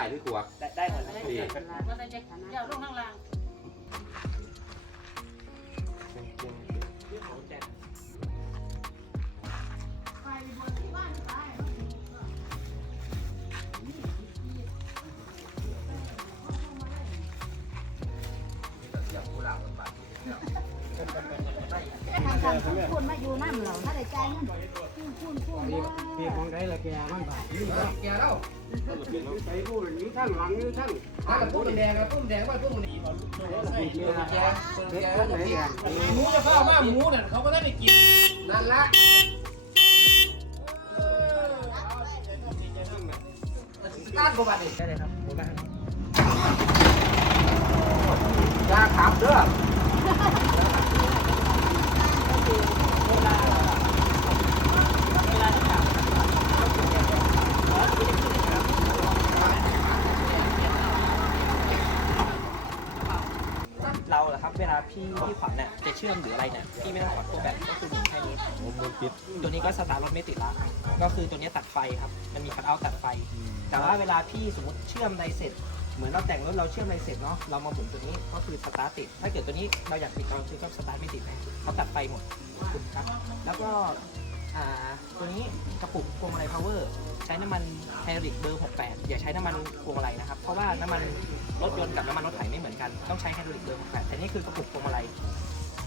ายหรือขวาได้ได้หมดทั้งดีคู่ก็จะเจ้าลงข้างล่างทางการพูดมาอยู่น้ำเหล่าถ้าได้ใจายเงิน พูดพูดพูดนะพี่ของได้ละแกมันบาดนี่ก็แกแล้วใส่พูดนี้ทั้งหลังนี้ทั้งถ้าเราพูดแดงครับพูดแดงว่าพูดมันดีใส่เกลือแกเล็กไหนกันหมูจะเข้ามาหมูนั่นเขาก็ได้ไปกินนั่นละต้านกบัดได้เลยครับผมได้ยาขับเด้อ เราเหรอครับเวลาพี่พี่ขวัญเนี่ยจะเชื่อมหรืออะไรเนี่ยพี่ไม่ต้องขวัญตัวแบบก็คือหมุนแค่นี้ตัวนี้ก็สตาร์ทรถไม่ติดละก็คือตัวนี้ตัดไฟครับมันมีคัทเอาท์ตัดไฟ แต่ว่าเวลาพี่สมมติเชื่อมอะไรเสร็จ เหมือนเราแต่งรถเราเชื่อมอะไรเสร็จเนาะเรามาหมุนตัวนี้ก็คือสตาร์ทติด ถ้าเกิดตัวนี้เราอยากปิดเราคือก็สตาร์ทไม่ติดนะเขาตัดไฟหมดครับ แล้วก็ อ่าตัวนี้กระปุกพวงมาลัย power ใช้น้ำมันไฮดรอลิกเบอร์ 68 อย่าใช้น้ำมันพวงมาลัยนะครับ เพราะว่าน้ำมันรถยนต์กับน้ำมันรถไถไม่เหมือนกัน ต้องใช้ไฮดรอลิกเบอร์ 68 แต่นี่คือกระปุกพวงมาลัย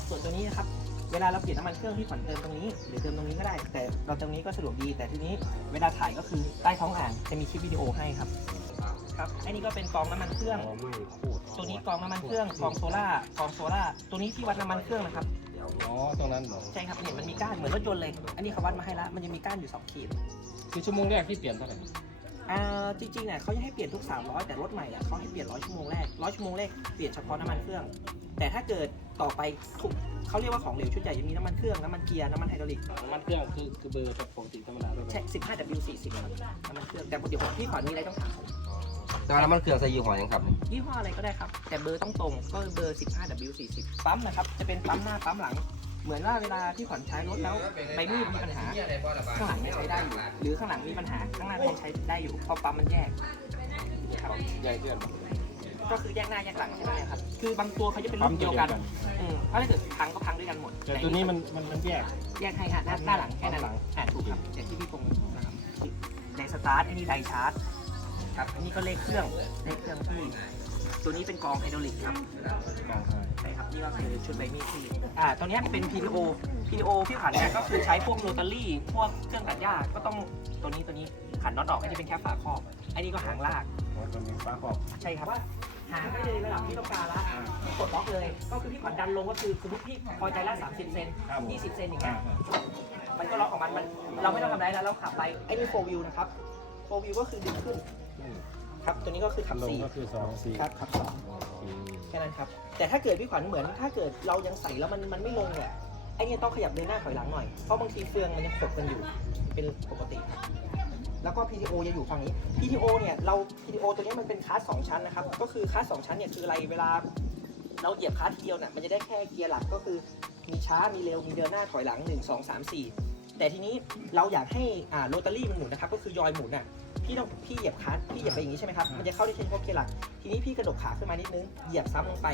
ส่วนตัวนี้นะครับ เวลาเราเปลี่ยนน้ำมันเครื่องที่ขวัญเติมตรงนี้ หรือเติมตรงนี้ก็ได้ แต่เราตรงนี้ก็สะดวกดี แต่ทีนี้เวลาถ่ายก็คือใต้ท้องอ่างจะมีคลิปวิดีโอให้ครับ ครับอันนี้ก็เป็นกรองน้ำมันเครื่องไม่โคตรตัวนี้กรองน้ำมันเครื่องกรองโซล่ากรองโซล่าตัวนี้ที่วัดน้ำมันเครื่องนะครับ อ๋อตรงนั้นเหรอใช่ครับเนี่ยมันมีก้านเหมือนรถยนต์เลย อันนี้เขาวัดมาให้แล้วมันจะมีก้านอยู่2ขีดคือชั่วโมงแรกที่เปลี่ยนเท่าไหร่อ่าจริงๆเนี่ยเขาจะให้เปลี่ยนทุก 300 แต่รถใหม่เนี่ยเขาให้เปลี่ยน100ชั่วโมงแรก100ชั่วโมงแรกเปลี่ยนเฉพาะน้ำมันเครื่อง แต่ถ้าเกิดต่อไปทุกเขาเรียกว่าของเหลวชุดใหญ่จะมีน้ำมันเครื่องน้ำมันเกียร์น้ำมันไฮดรอลิกน้ำมันเครื่องคือคือเบอร์ปกติธรรมดาด้วยใช่ 15 W 40 ครับน้ำมันเครื่องแต่เดี๋ยวผมพี่ขวัญมีอะไรต้องถามผม ตอนนั้นมันเครื่องใส่ยี่ห้อยังครับยี่ห้ออะไรก็ได้ครับ แต่เบอร์ต้องตรงก็เบอร์ 15 W 40 ปั๊มนะครับ จะเป็นปั๊มหน้าปั๊มหลัง เหมือนว่าเวลาพี่ขวัญใช้รถแล้วใบมีดมีปัญหา ข้างหลังไม่ใช้ได้อยู่ หรือข้างหลังมีปัญหา ข้างหน้ายังใช้ได้อยู่เพราะปั๊มมันแยกครับใหญ่เกินก็คือแยกหน้าแยกหลังใช่ไหมครับ คือบางตัวเขาจะเป็นรุ่นเดียวกันอืมถ้าเกิดพังก็พังด้วยกันหมด แต่ตัวนี้มันมันมันแยก แยกให้ฮะหน้าหน้าหลังแค่นั้นหลังอ่าถูกครับอย่างที่พี่พงศ์นะครับไดสตาร์ทอันนี้ไดชาร์จ ครับอันนี้ก็เลขเครื่องเลขเครื่องที่ ตัวนี้เป็นกรองไฮดรอลิกครับกลางทางใช่ครับนี่ก็คือชุดใบมีดที่อ่าตัวเนี้ยเป็น PTO PTO พี่ขันเนี่ยก็คือใช้พวกโรตารี่พวกเครื่องตัดหญ้าก็ต้องตัวนี้ตัวนี้ขันน็อตออกอันนี้เป็นแค่ฝาครอบอันนี้ก็หางลากอ๋อตัวนี้ฟ้าขอบใช่ครับหางไม่เลยระดับที่ต้องการละกดล็อกเลย ก็คือพี่ขวัญดันลงก็คือสมมติพี่พอใจละ30 เซนครับผม20 เซนอย่างอ่าเงี้ยมันก็ล็อกของมันมัน เราไม่ต้องทำอะไรแล้วเราขับไปไอ้นี่โฟวิวนะครับโฟวิวก็คือดึงขึ้น ครับตัวนี้ก็คือขับลงสี่ก็คือสองสี่ครับขับสองแค่นั้นครับ แต่ถ้าเกิดพี่ขวัญเหมือนถ้าเกิดเรายังใส่แล้วมันมันไม่ลงเนี่ยไอ้เนี่ยต้องขยับเดินหน้าถอยหลังหน่อย เพราะบางทีเฟืองมันยังขดกันอยู่เป็นปกติครับแล้วก็ PTO จะอยู่ฝั่งนี้ PTO เนี่ยเรา PTO ตัวนี้มันเป็นคลาสสองชั้นนะครับ ก็คือคลาสสองชั้นเนี่ยคืออะไรเวลา เราเหยียบคลาสทีเดียวเนี่ยมันจะได้แค่เกียร์หลักก็คือมีช้ามีเร็วมีเดินหน้าถอยหลัง 1 2 3 4 แต่ทีนี้เราอยากให้อ่าโรตารี่มันหมุนนะครับก็คือยอยหมุนอะ พี่ต้องพี่เหยียบคลัตช์พี่เหยียบไปอย่างนี้ใช่ไหมครับ มันจะเข้าได้เฉพาะเกียร์หลัก ทีนี้พี่กระดกขาขึ้นมานิดนึง เหยียบซ้ำลงไป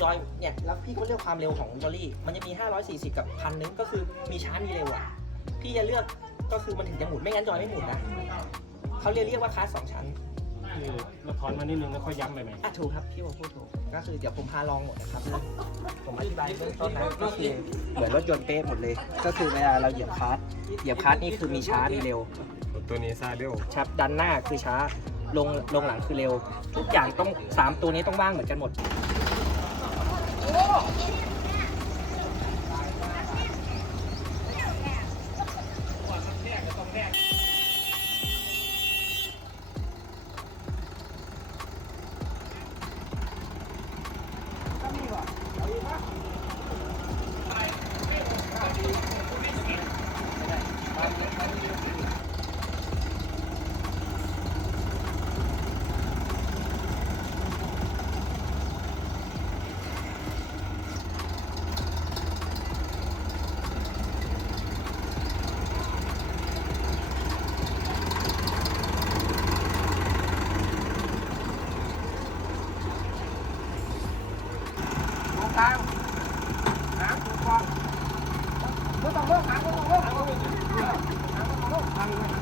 จอยเนี่ย แล้วพี่ก็เลือกความเร็วของดอลลี่ มันจะมี 540 กับพันนึงก็คือมีช้ามีเร็วอะ พี่จะเลือกก็คือมันถึงจะหมุน ไม่งั้นจอยไม่หมุนนะเขาเรียกเรียกว่าคลาสสองชั้น คือเราถอนมานิดนึงแล้วค่อยย้ำไปไหมอะถูกครับพี่โอพูดถูกก็คือเดี๋ยวผมพาลองหมดนะครับ ผมอธิบายเบื้องต้นนะก็คือเหมือนรถยนต์เป๊ะหมดเลย ก็คือเวลาเราเหยียบคลัตช์เหยียบคลัตช์นี่คือมีช้ามีเร็ว ตัวนี้ซาเร็วครับดันหน้าคือช้าลงลงหลังคือเร็ว ทุกอย่างต้อง 3 ตัวนี้ต้องว่างเหมือนกันหมด หาง